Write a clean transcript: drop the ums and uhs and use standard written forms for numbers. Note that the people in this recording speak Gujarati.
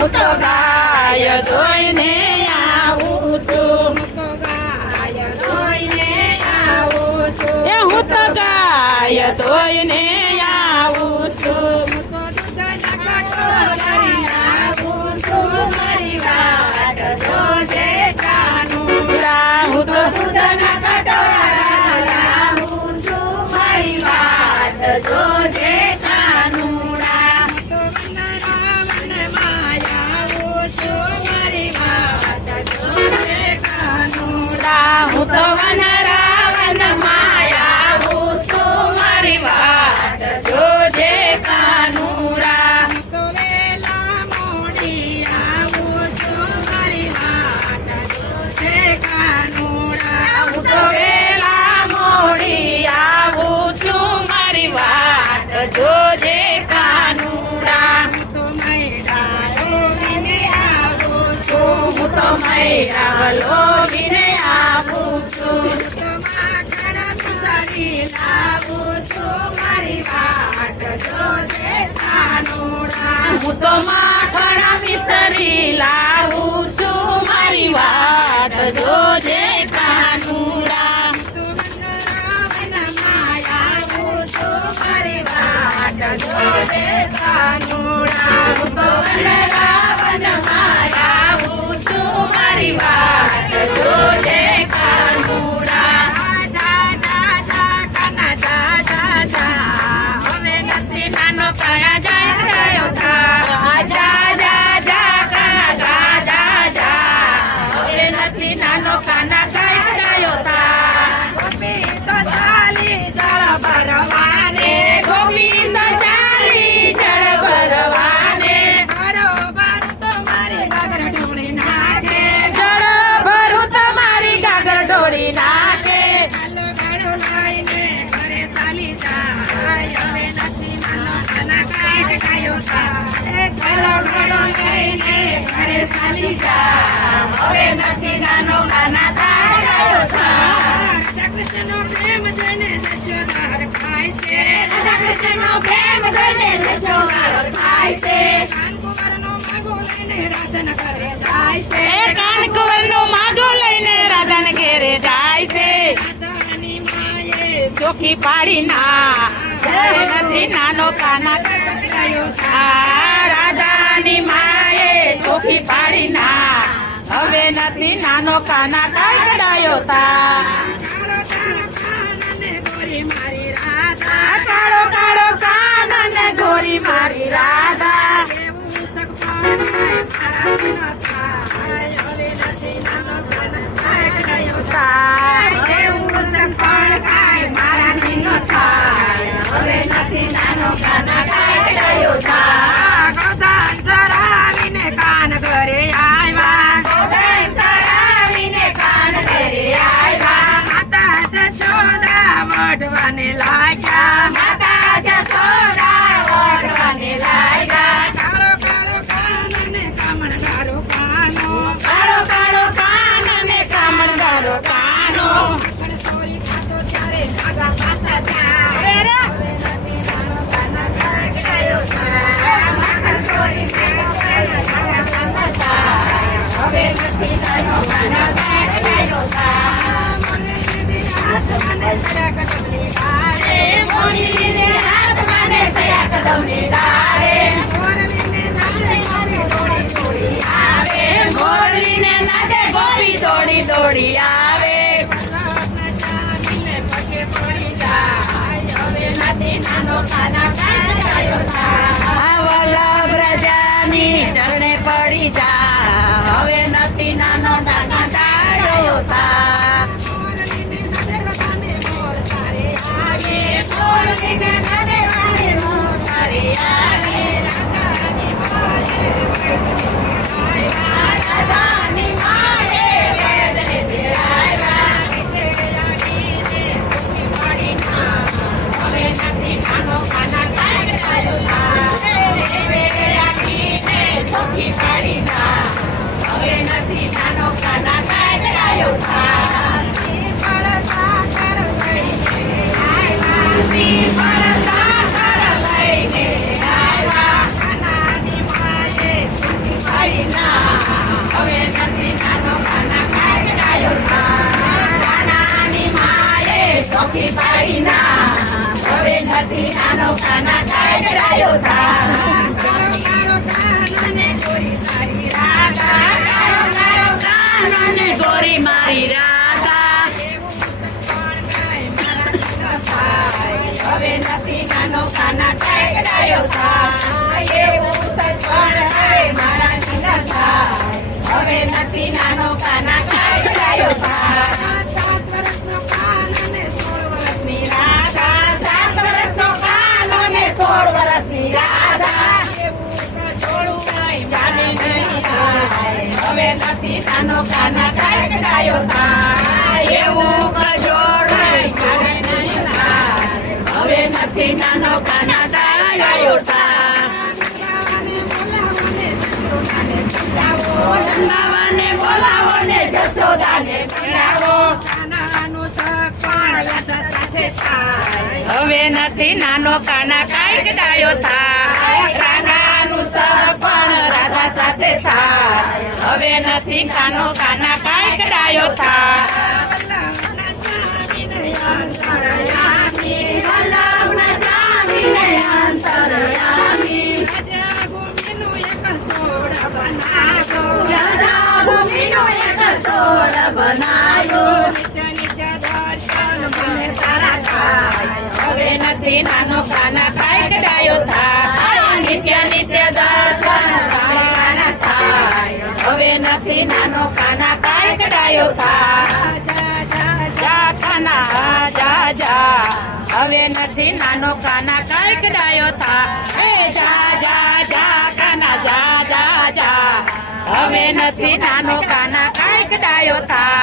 હું તો ગાય ધોઈને આવું છું એ હું તો ગાય ધોઈને આવું છું હું તો દૂધના કટોરા લાવું છું મારી વાત જોજે કાનુડા હું તો વનરાવન માયાવું છું મારી વાત જોજે કાનુડા હું તો વેલા મોડી આવું છું મારી વાત જોજે કાનુડા હું તો મૈરા લોવીને આવું છું હું તો માખણ મિસરી લાવું છું મારી વાત જોજે કાનુડા હું તો વનરાવન માયાવું છું મારી વાત જોજે કાનુડા હવે નથી નાનો કયા જાય રહ્યો થા જા જા જા કાના જા જા જા હવે નથી નાનો કાના કઈ રહ્યો થા ગોપી તો ચાલી જળ ભરવાને ગોપી તો ચાલી જળ ભરવાને બરોબર તમારી ગાગર ઢોળી નાખે જળ ભરું તમારી ગાગર ઢોળી નાખે ગાડો લઈને ઘરે ચાલી જાય હવે નથી નાનો કાના કાઈ કાયો થા ગાડો લઈને ઘરે ચાલી જા હવે નથી નાનો કાના કાયો થા કૃષ્ણનો પ્રેમ જોઈને જશોદાર ખાય છે કૃષ્ણનો પ્રેમ જોઈને જશોદાર ખાય છે કાનકુવરનો માગો લઈને રાધાન ઘેરે જાય છે ચોખી પાડી ના નથી નાનો કાના રાધાની માએ ચોખી પાડી ના હવે નથી નાનો કાના કાઢાયો તા કાળો કાળો કાન ને ગોરી મારી રાધા કાન ઘરે આવ્યા માતા જશોદા વઢવાને લાગ્યા માતા જશોદા વઢવાને લાગ્યા કાળો કાળો કાન ને કામણદારો કાનો કાળો કાળો કાન ને કામણદારો કાનો સોરી ખાતો ત્યારે નાગા પાછા થાય હવે નથી નાનો કાના કાઢાયો તા મોરલીને હાથ મને સયા કદમની ડાળે મોરલીને નાદે ગોરી દોડી દોડી આવે હવે નથી નાનો કાના કાઢાયો તા વલ્લભ રાજાની ચરણે પડી જા હવે નથી નાનો કાના કાઢાયો તા હવે નથી નાનો કાના કાઢાયો તા કાના કાંઈક ડાયો થા ગોરી મારી રાધા હવે નથી નાનો કાના કાંઈક ડાયો થા એવું સજ્જન કરે મારા જીના થાય હવે નથી નાનો કાના કાંઈક ડાયો થા 7 વર્ષનો કાનો ને 16 વર્ષની રાધા હવે નથી નાનો કાના કાંઈક ડાયો થાય એવું કજોડ હવે નથી નાનો કાના ડાયો થાય જન્માવાને બોલાવો ને જશોદાને બોલાવો હવે નથી નાનો કાના કાંઈક ડાયો થાય કાનાનું સપણ રાધા સાથે થાય હવે નથી કાનો કાના કાંઈક ડાયો થાય હવે નથી નાનો કાના કાંઈક ડાયો થાય નિત્ય નિત્ય દર્શન કાના થાય હવે નથી નાનો કાના કાંઈક ડાયો થાય જા કાના જા જા હવે નથી નાનો કાના કાંઈક ડાયો થાય એ જા જા જા કાના જા જા જા હવે નથી નાનો કાના કાંઈક ડાયો થાય